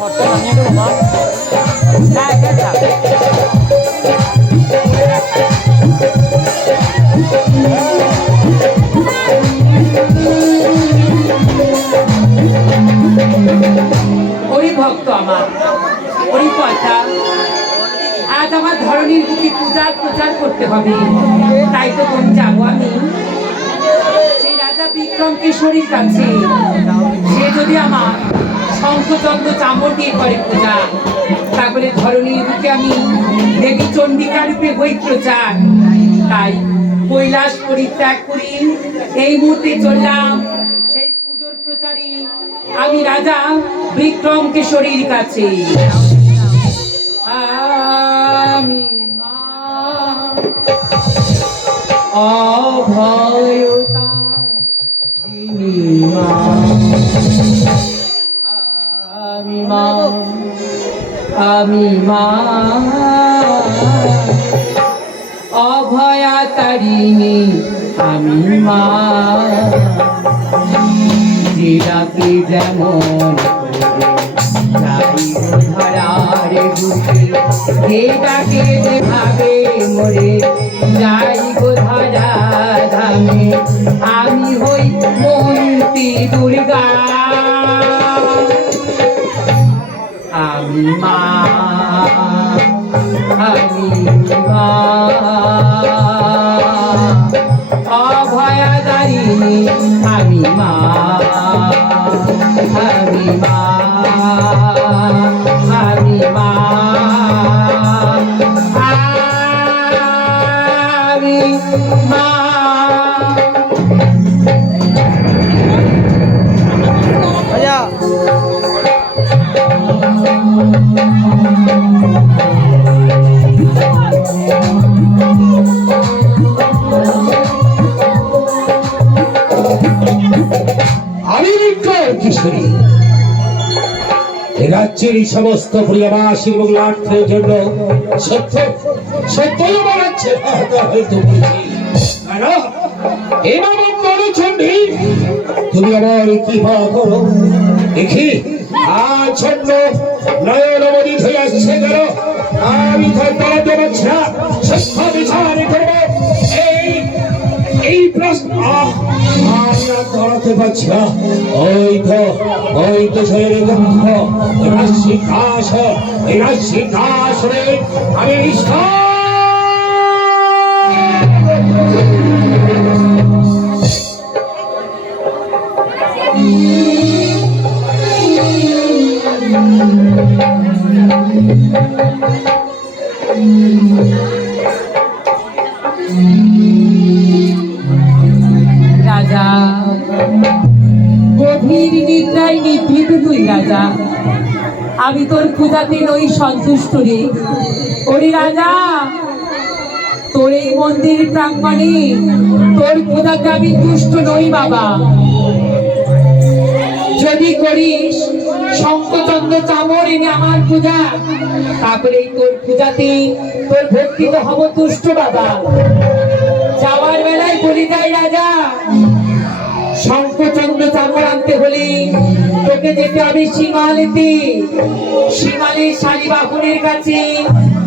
ওই ভক্ত আমার ওই কথা আজ আমার ধরনীর বুকে পূজার প্রচার করতে হবে, তাই তো কোন যাবো আমি সেই রাজা বিক্রম কেশরীর কাছে। সে যদি আমার শঙ্খচন্দ্র চামর দিয়ে করে পূজা, তাহলে ধরনীর বুকে আমি দেবী চণ্ডিকা রূপে হই প্রচার। তাই কৈলাস পরিত্যাগ করি এই মুহূর্তে চললাম সেই পুজোর প্রচারে আমি রাজা বিক্রম কেশরীর কাছে। আমি মা অভয়তা আমি মা অভয়া তারিণী, আমি মা ডাকে যেমন ধরার বুকে হে ডাকে যেভাবে মোরে যাই গো ধরা ধামে। আমি হই মন্ত্রী দুর্গা, আমি মা অভয়াদারিণী, আমি মা আমি মা আমি মা আমি মা। রাজ্যের এই সমস্ত প্রিয়বাসী এবং লাঠের জন্য সত্য সত্যই আমার রাজ্যে হয়তো বলছি। তুমি আমার কৃপা করো দেখি আজ জন্য নয়ন মনি হয়ে আসছে কেন? আমি দাঁড়াতে পারছি না, সত্য বিচার করবো এই প্রশ্ন দাঁড়াতে পারছি না। ওই তো শরীরে দুঃখ সিংহাসনে আমি রাজা গভীর নিদ্রায় নিভৃত তুই রাজা, আমি তোর পূজাতে নই সন্তুষ্ট রে। ওরে রাজা, তোর এই মন্দির প্রাঙ্গণে তোর পূজাতে আমি তুষ্ট নই বাবা। যদি করিস শঙ্খচন্দ্র চামর এনে আমার পূজা, তারপরে তোর পূজাতে তোর ভক্তিতে হব তুষ্ট বাবা। যাওয়ার বেলায় বলি যাই রাজা, শঙ্খচন্দ্র চামর আনতে হলে তোকে যেতে হবে সীমালেতে। সীমালের শালীবাহনের কাছে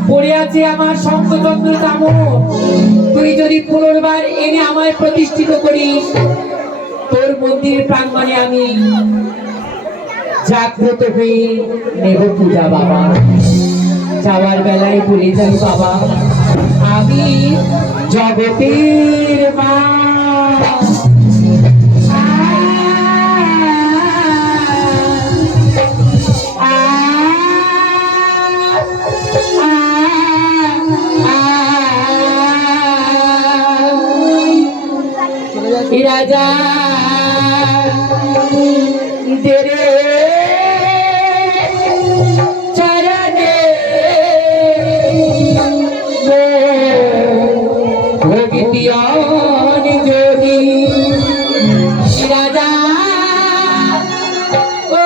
পড়ে আছে আমার শঙ্খচন্দ্র চামর। তুই যদি পুনর্বার এনে আমায় প্রতিষ্ঠিত করিস, তোর মন্দির প্রাঙ্গণে আমি জাগ্রত হয়ে নেব পূজা বাবা। যাওয়ার বেলায় বলে যাই বাবা, আমি জগতের মা। রাজা তেরে চরণে ভক্তিয়ান যদি রাজা ও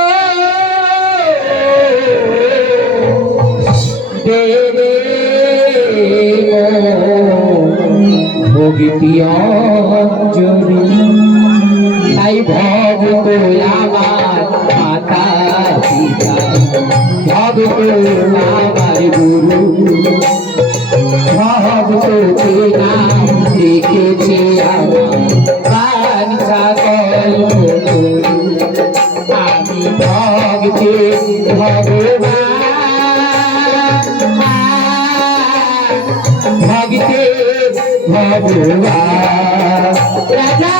তেরে ভক্তিয়ান যদি তাই ভক্ত আমার মাতা পিতা ভক্ত আমার গুরু ভক্তকে নাম রেখেছে আমার বাঞ্ছা কল্প আমি ভক্তে ভগবান ভক্তে ভগবান রাজা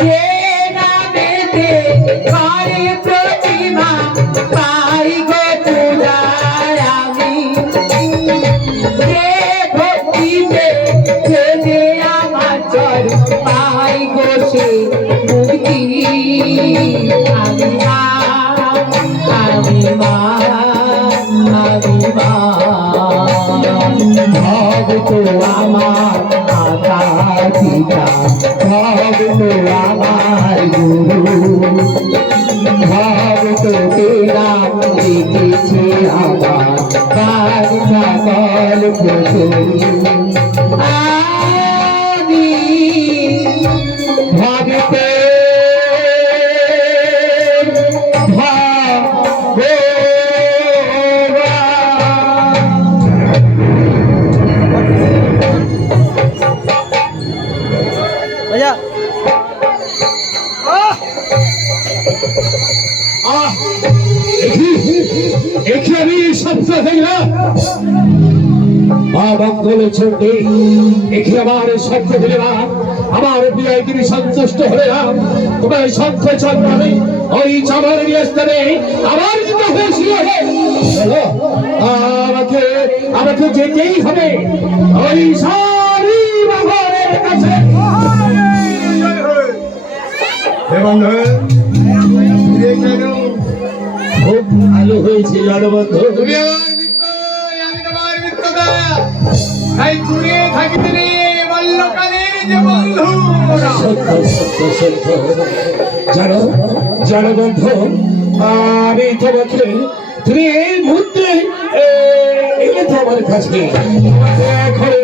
যে নামেতে করে প্রতিমা পাই গো পূজায় আমি যে ভক্তিতে যেতে আমার চর পাই গো সে মুক্তি আমি মা আমি মা আমি মা ভক্ত আমার মাতা পিতা ভক্ত আমার গুরু ভক্তকে নাম রেখেছে আমার বাঞ্ছা কল্প আমি ভক্তে भैया দেখি আমি শব্দ দেখলাম মা মঙ্গল চণ্ডী দেখি আমার শব্দ দিলাম আমার প্রিয় তিনি সন্তুষ্ট হলাম তোমার শঙ্খ চন্দ্রে ওই চামার স্থানে আমার যেতে হয়েছিল চলো আমাকে আমাকে যেতেই হবে ওই সারি বাবার কাছে খুব ভালো হয়েছে জনবন্ধু তুমি আমার মিত্র আমি তোমার মিত্রতা তাই দূরে থাকিতে রে বাল্যকালের যে বন্ধু সত্য সত্য সত্য জানো জানো বন্ধু আমি তোমাকে তুমি এই মুহূর্তে এলে তো আমার কাছে এখন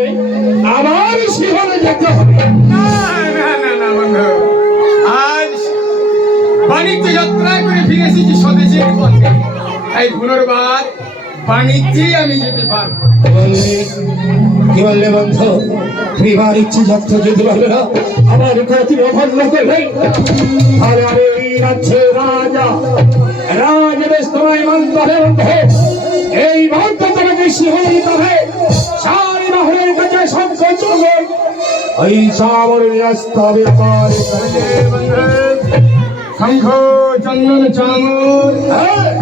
আমার শিহরে যেতে হবে না না না না বন্ধু আজ বাণিজ্য যাত্রায় করে ফিরে এসেছি স্বদেশের পথে তাই পুনর্বার বাণিজ্যে আমি যেতে পারবো কি বললে বন্ধু তুমি আমার ইচ্ছে যাত্রা যেতে পারবে না আমার কথা তুমি অমান্য করলে তাহলে আমি এই রাজ্যের রাজা রাজবেশ তোমায় মানতে হবে বন্ধু এই মুহূর্তে তোমাকে শিহরিত হবে সারি বাহনের কাছে সংকট চলবে ওই চাবর নিয়ে আসতে হবে আমার শঙ্খ চন্দন চামর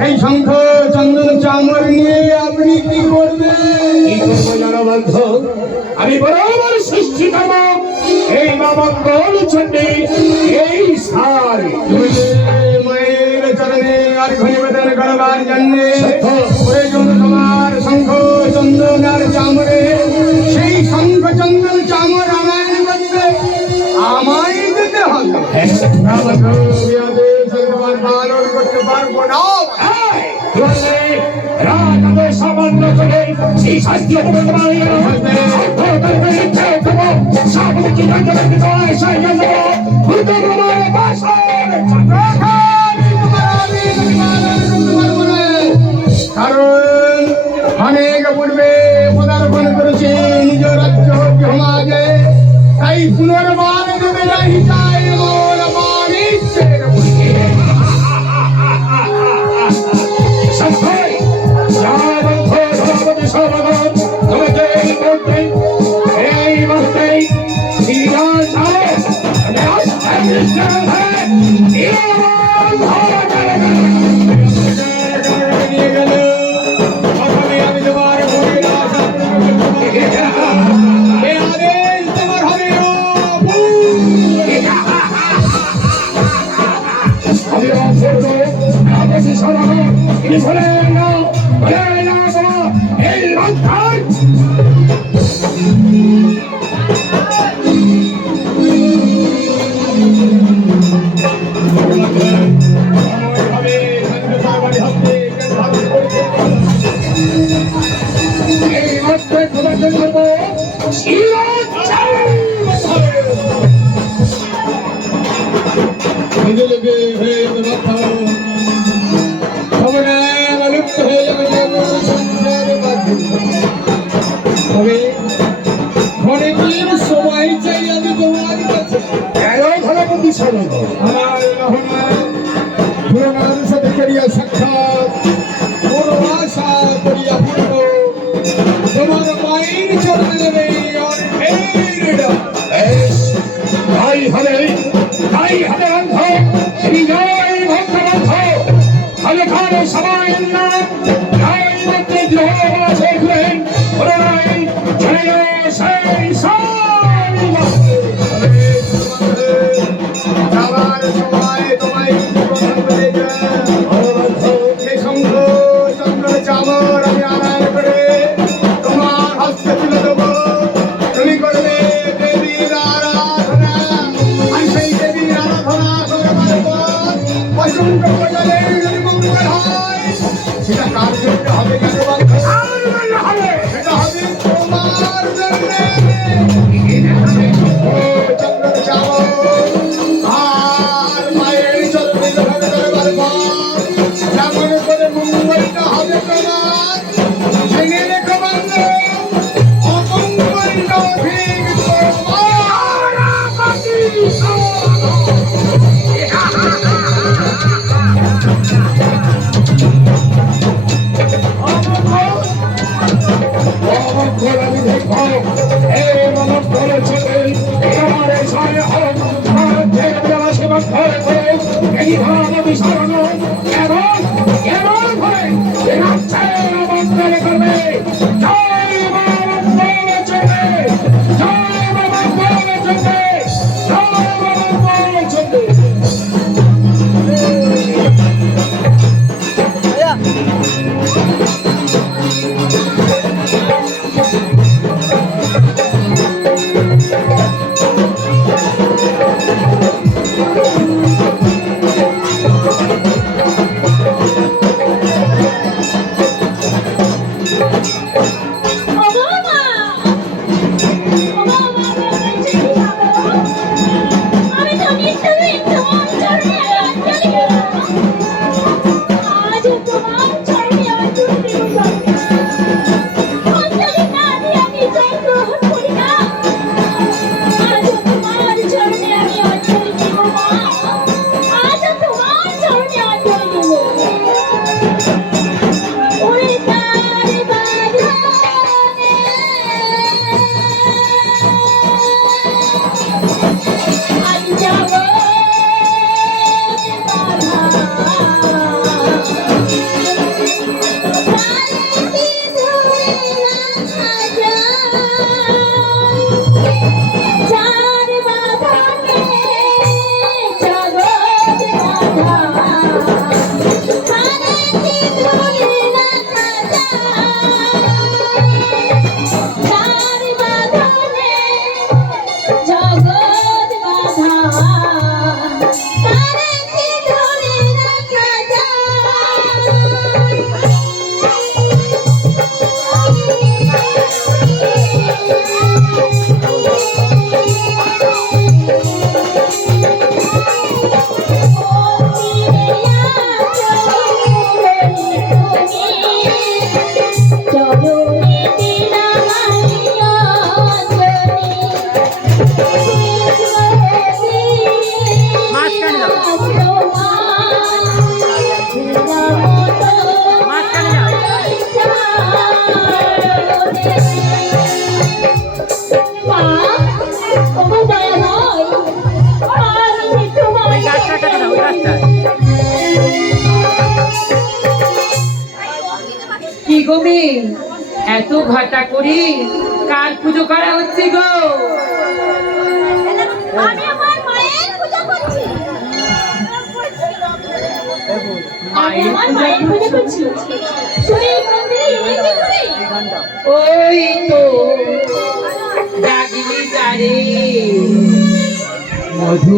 এই শঙ্খ চন্দন চামর নিয়ে আপনি কি করবেন কি করবো জানো বন্ধু আমি বরাবর সৃষ্টি করবো এই মঙ্গল চণ্ডী এই সারি তুমি যে মায়ের চরণে আর ঘনিবেদন করবার জন্যে প্রয়োজন তোমার শঙ্খ চন্দন আর চামরে সেই শঙ্খ চন্দন চামর আমায় করতে আমায় দিতে হবে পালন করতে পারবো না রাজা সামান্য করে সেই শাস্তি কারণ অনেক পূর্বে পদার্পণ করেছে নিজ রাজ্য সমাজে তাই পুনর্বার দেবে নাই চাই মোর বাণিজ্যের নিয়ে গেল প্রথমে আমি তোমার ভূমির আশা এ আদেশ তোমার হবে ও আমি অপূর্ব আদেশে সরাবো তিনি বলেন না এই লঙ্কায় হবে আমার হাতে ধারণ করতে এই মাত্র তোমাদের করবো লেগে হয়ে যাবে মাথা খবরে লুপ্ত হয়ে যাবে সংসারের মাঝে তবে অনেকদিন সময় চাই আমি তোমার কাছে ঘনপতি সময় আমার রহনা পুরোনার সাথে করিয়া সাক্ষাৎ বড় আশা করিয়া পূর্ণ তোমার মায়ের চরণে দেবে তাই হবে বন্ধ বিজয় ভক্ত বন্ধ আমি খানে সবাই জয় মন্ত্রী গ্রহ আছে ঘুরেন জয় সেই যাওয়ার সময় তোমায় প্রদান করে সেই শঙ্খ চন্দ্র চামর আমি আড়াল করে তোমার হস্তে তুলে দেবো তুমি করবে দেবীর আরাধনা আমি সেই দেবীর আরাধনা করবার পর অসংখ্য প্রজাদের যদি মঙ্গল হয় সেটা কার জন্য হবে কেন সেটা হবে তোমার জন্য চন্দ্র চামর আর মায়ের চরণে গ্রহণ করবার পর যেমন করে মঙ্গলটা হবে তোমার জেনে রেখো বন্ধু অমঙ্গলটা ঠিক আমি দেখবো এই মনত করেছে আমার সায় হরণ সেবা করে এই ভাব বিশারণ কেমন কেমন হয় মন্ত্রে করবে জয় মঙ্গল চন্দ্রে জয় মঙ্গল চন্দ্রে জয় মঙ্গল চন্দ্রে কি গো মেয়ে, এত ঘটা করি কার পুজো করা হচ্ছে গো? আমি আমার মায়ের পূজা করছি। আমি আমার মায়ের পূজা করছি। তুমি এই মন্দিরে এলে কি করে? ওই তো জাগিনি তারে মধু